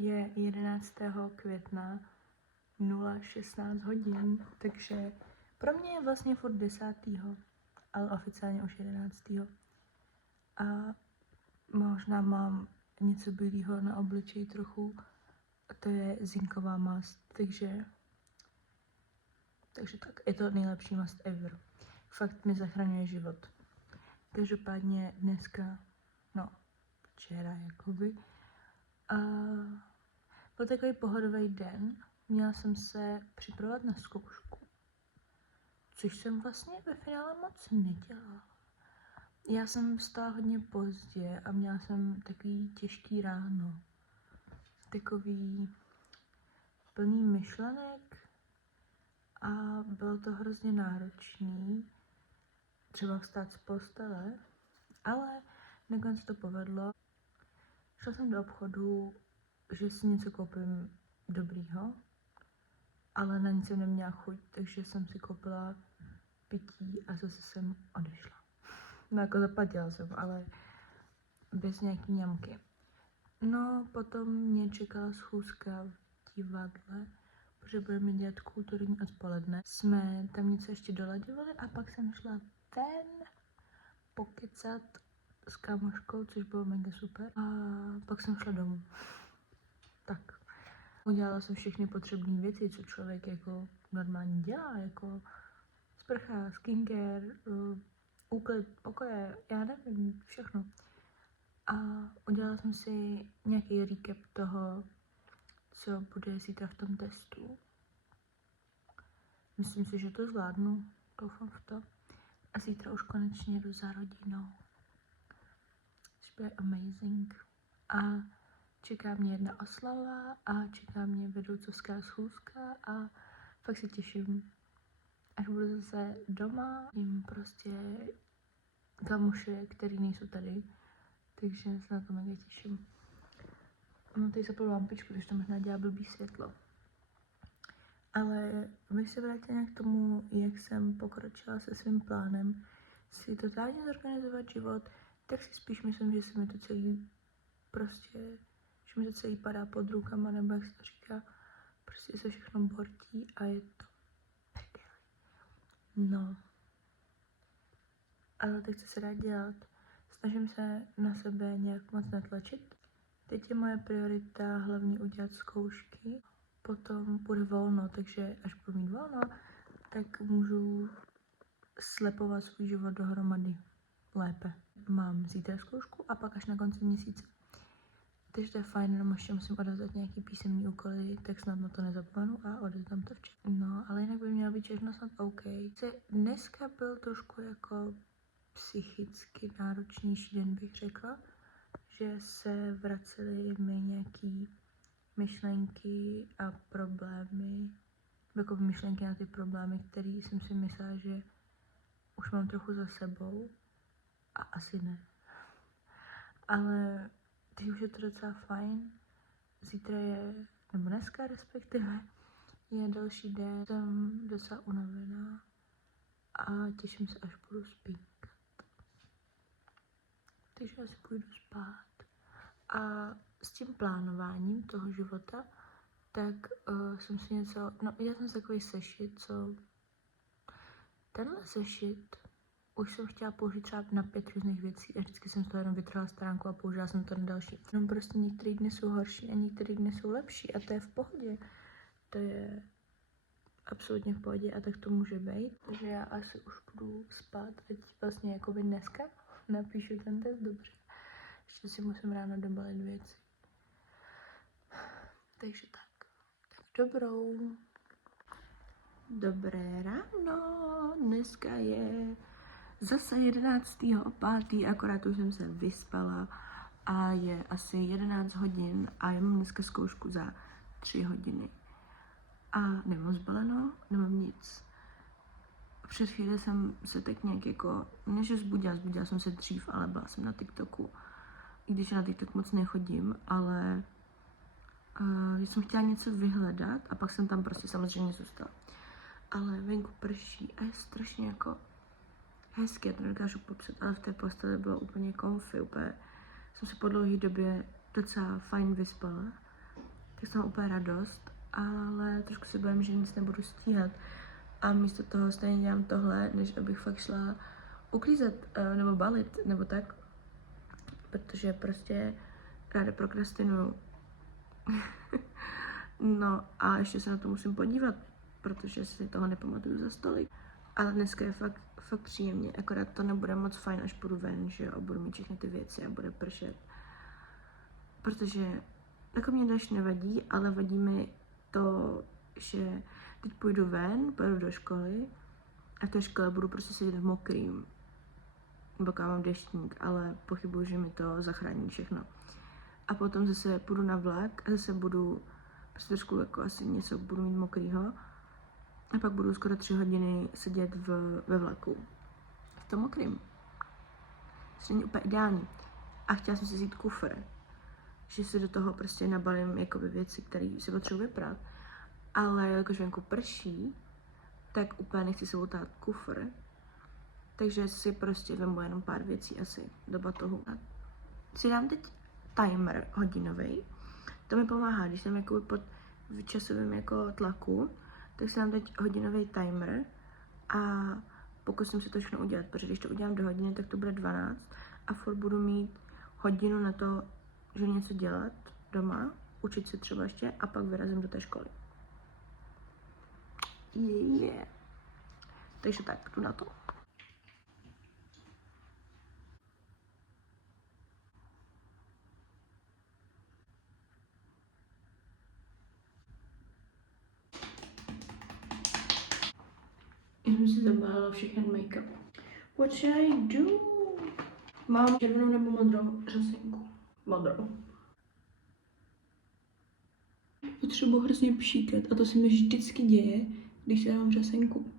je 11. května 0:16 hodin, takže pro mě je vlastně furt 10. ale oficiálně už 11. A možná mám něco bílého na obličeji trochu, a to je zinková mast, takže tak, je to nejlepší mast ever. Fakt mi zachraňuje život. Každopádně dneska, včera jakoby, a byl takový pohodový den. Měla jsem se připravovat na zkoušku, což jsem vlastně ve finále moc nedělala. Já jsem vstala hodně pozdě a měla jsem takový těžký ráno. Takový plný myšlenek a bylo to hrozně náročný třeba vstát z postele, ale nakonec to povedlo. Šla jsem do obchodu, že si něco koupím dobrýho, ale na nic jsem neměla chuť, takže jsem si koupila pití a zase jsem odešla. No jako zaplatila jsem, ale bez nějaký ňamky. No potom mě čekala schůzka v divadle, protože budeme dělat kulturní odpoledne. Jsme tam něco ještě dolaďovali a pak jsem šla ven pokecat s kámoškou, což bylo mega super. A pak jsem šla domů. Tak. Udělala jsem všechny potřebné věci, co člověk jako normálně dělá, jako sprcha, skincare, úklid pokoje, já nevím, všechno. A udělala jsem si nějaký recap toho, co bude zítra v tom testu. Myslím si, že to zvládnu, doufám v to. A zítra už konečně jdu za rodinou. Což bude amazing. A čeká mě jedna oslava a čeká mě vedoucovská schůzka a fakt se těším, až budu zase doma. Jím prostě kamoše, který nejsou tady, takže se na to mega těším. No tady zapnu lampičku, když to možná dělá blbý světlo. Ale bych se vrátila k tomu, jak jsem pokročila se svým plánem si totálně zorganizovat život, tak si spíš myslím, že se mi to celý že mi to celý padá pod rukama, nebo jak se to říká, prostě se všechno bortí a je to prdeli. No. Ale teď co se dá dělat? Snažím se na sebe nějak moc netlačit. Teď je moje priorita hlavně udělat zkoušky, potom bude volno, takže až budu mít volno, tak můžu slepovat svůj život dohromady lépe. Mám zítra zkoušku a pak až na konci měsíce. Takže to je fajn, jenom ještě musím odevzdat nějaký písemný úkoly, tak snad na to nezapomenu a odevzdám to včas. No, ale jinak by mělo být všechno snad OK. Dneska byl trošku jako psychicky náročnější den, bych řekla, že se vracely mi nějaký myšlenky a problémy, jako myšlenky na ty problémy, které jsem si myslela, že už mám trochu za sebou a asi ne. Ale teď už je to docela fajn. Zítra je, nebo dneska respektive, je další den. Jsem docela unavená a těším se, až budu spínkat. Takže asi půjdu spát. A s tím plánováním toho života, tak jsem si něco, viděla jsem si takový sešit, tenhle sešit už jsem chtěla použít třeba na 5 různých věcí a vždycky jsem z toho jenom vytrhla stránku a použila jsem to na další. No prostě některé dny jsou horší a některé dny jsou lepší a to je v pohodě. To je absolutně v pohodě a tak to může být. Takže já asi už budu spát, ať vlastně jako by dneska napíšu ten test dobře. Ještě si musím ráno dobalit věci. Takže tak dobrou. Dobré ráno, dneska je zase 11.5., akorát už jsem se vyspala a je asi 11 hodin a já mám dneska zkoušku za 3 hodiny. A nemám zbaleno, nemám nic. Před chvíli jsem se tak nějak jako, než zbudila jsem se dřív, ale byla jsem na TikToku. I když na TikTok moc nechodím, ale jsem chtěla něco vyhledat a pak jsem tam prostě samozřejmě zůstala. Ale venku prší a je strašně jako hezky, já to nedokážu popsat, ale v té posteli bylo úplně comfy, úplně jsem se po dlouhé době docela fajn vyspala tak jsem úplně radost, ale trošku si bojím, že nic nebudu stíhat. A místo toho stejně dělám tohle, než abych fakt šla uklízet nebo balit, nebo tak. Protože prostě ráda prokrastinuju. No a ještě se na to musím podívat, protože si toho nepamatuju za stolik. Ale dneska je fakt příjemně, akorát to nebude moc fajn, až půjdu ven, že jo, a budu mít všechny ty věci a bude pršet. Protože jako mě dáš nevadí, ale vadí mi to, že teď půjdu ven, pojedu do školy a v té škole budu prostě sedět v mokrým. Nebo mám deštník, ale pochybuji, že mi to zachrání všechno. A potom zase půjdu na vlak a zase budu prostě trošku jako asi něco budu mít mokrýho. A pak budu skoro 3 hodiny sedět ve vlaku. V tom mokrým. To není úplně ideální. A chtěla jsem si vzít kufr. Že si do toho prostě nabalím jakoby věci, které si potřebuji vyprat. Ale jakož venku prší, tak úplně nechci sebou tát kufr. Takže si prostě vemu jenom pár věcí asi do batohu. A si dám teď timer hodinový. To mi pomáhá, když jsem jako pod časovým jako tlaku, tak si dám teď hodinový timer a pokusím se to všechno udělat, protože když to udělám do hodiny, tak to bude 12 a furt budu mít hodinu na to, že něco dělat doma, učit se třeba ještě a pak vyrazím do té školy. Yeah. Takže tak, jdu na to. Já jsem si zabálila všechny make-up. What should I do? Mám červenou nebo modrou řasenku? Modrou. Potřebuji hrozně pšíkat a to se mi vždycky děje, když si dávám řasenku.